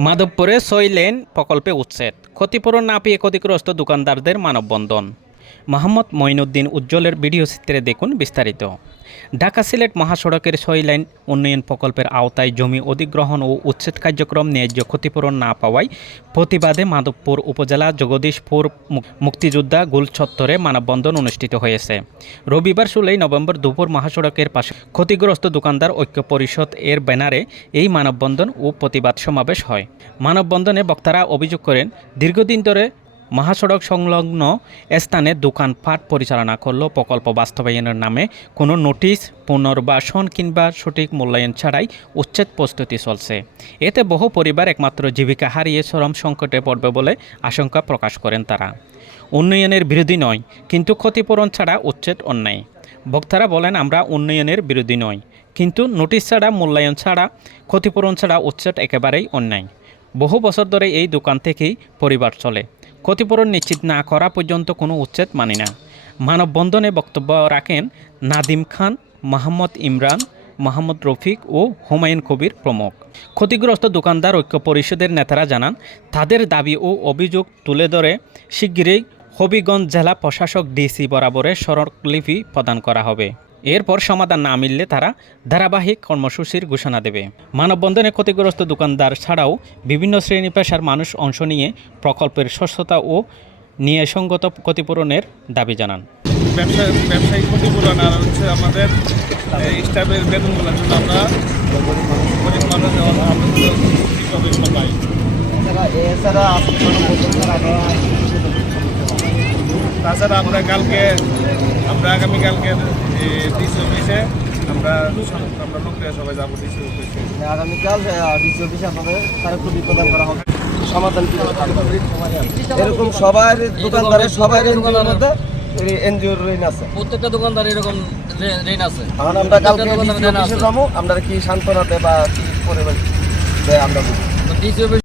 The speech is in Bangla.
মাধবপুরে ছয় লেন প্রকল্পে উচ্ছেদ। ক্ষতিপূরণ না পেয়ে ক্ষতিগ্রস্ত দোকানদারদের মানববন্ধন। মোহাম্মদ মঈনুদ্দিন উজ্জ্বলের ভিডিও চিত্রে দেখুন বিস্তারিত। ঢাকা সিলেট মহাসড়কের ছয় লাইন উন্নয়ন প্রকল্পের আওতায় জমি অধিগ্রহণ ও উচ্ছেদ কার্যক্রম ন্যায্য ক্ষতিপূরণ না পাওয়ায় প্রতিবাদে মাধবপুর উপজেলা জগদীশপুর মুক্তিযোদ্ধা গুল চত্বরে মানববন্ধন অনুষ্ঠিত হয়েছে। রবিবার ষোলোই নভেম্বর দুপুর মহাসড়কের পাশে ক্ষতিগ্রস্ত দোকানদার ঐক্য পরিষদ এর ব্যানারে এই মানববন্ধন ও প্রতিবাদ সমাবেশ হয়। মানববন্ধনে বক্তারা অভিযোগ করেন, দীর্ঘদিন ধরে মহাসড়ক সংলগ্ন স্থানে দোকানপাট পরিচালনা করলেও প্রকল্প বাস্তবায়নের নামে। কোনো নোটিশ, পুনর্বাসন কিংবা সঠিক মূল্যায়ন ছাড়াই উচ্ছেদ প্রস্তুতি চলছে। এতে বহু পরিবার একমাত্র জীবিকা হারিয়ে চরম সংকটে পড়বে বলে আশঙ্কা প্রকাশ করেন তারা। উন্নয়নের বিরোধী নয়, কিন্তু ক্ষতিপূরণ ছাড়া উচ্ছেদ অন্যায়। বক্তারা বলেন, আমরা উন্নয়নের বিরোধী নই, কিন্তু নোটিশ ছাড়া, মূল্যায়ন ছাড়া, ক্ষতিপূরণ ছাড়া উচ্ছেদ একেবারেই অন্যায়। বহু বছর ধরে এই দোকান থেকেই পরিবার চলে। ক্ষতিপূরণ নিশ্চিত না করা পর্যন্ত কোনো উচ্ছেদ মানি না। মানববন্ধনে বক্তব্য রাখেন নাদিম খান, মোহাম্মদ ইমরান, মোহাম্মদ রফিক ও হুমায়ুন কবির প্রমুখ। ক্ষতিগ্রস্ত দোকানদার ঐক্য পরিষদের নেতারা জানান, তাদের দাবি ও অভিযোগ তুলে ধরে শিগগিরই হবিগঞ্জ জেলা প্রশাসক ডিসি বরাবরে স্মারকলিপি প্রদান করা হবে। এরপর সমাধান না মিললে তারা ধারাবাহিক কর্মসূচির ঘোষণা দেবে। মানববন্ধনে ক্ষতিগ্রস্ত দোকানদার ছাড়াও বিভিন্ন শ্রেণি পেশার মানুষ অংশ নিয়ে প্রকল্পের স্বচ্ছতা ও ন্যায়সঙ্গত ক্ষতিপূরণের দাবি জানান। ব্যবসা ব্যবসায়িক ক্ষতিপূরণ আর হচ্ছে আমাদের স্টাফের বেতনগুলোর জন্য আমরা গরিব মানুষ আমরা পাই এছাড়া তাছাড়া আমরা কালকে আমরা আগামীকালকে ডিসি অফিসে। আমরা আমরা লোকরা সবাই যাব ডিসি অফিসে। আগামীকাল ডিসি অফিসে আপনাদের স্মারকলিপি প্রদান করা হবে। সমাধান কি এরকম সবার দোকানদারের সবার এনজিওর মধ্যে। এনজিওর ঋণ আছে। প্রত্যেকটা দোকানদার এরকম ঋণ আছে। এখন আমরা কালকে প্রত্যেকটা ডিসি অফিসে যাব। আমরা কি সান্ত্বনা দেয় বা কি দেয় আমরা। DC office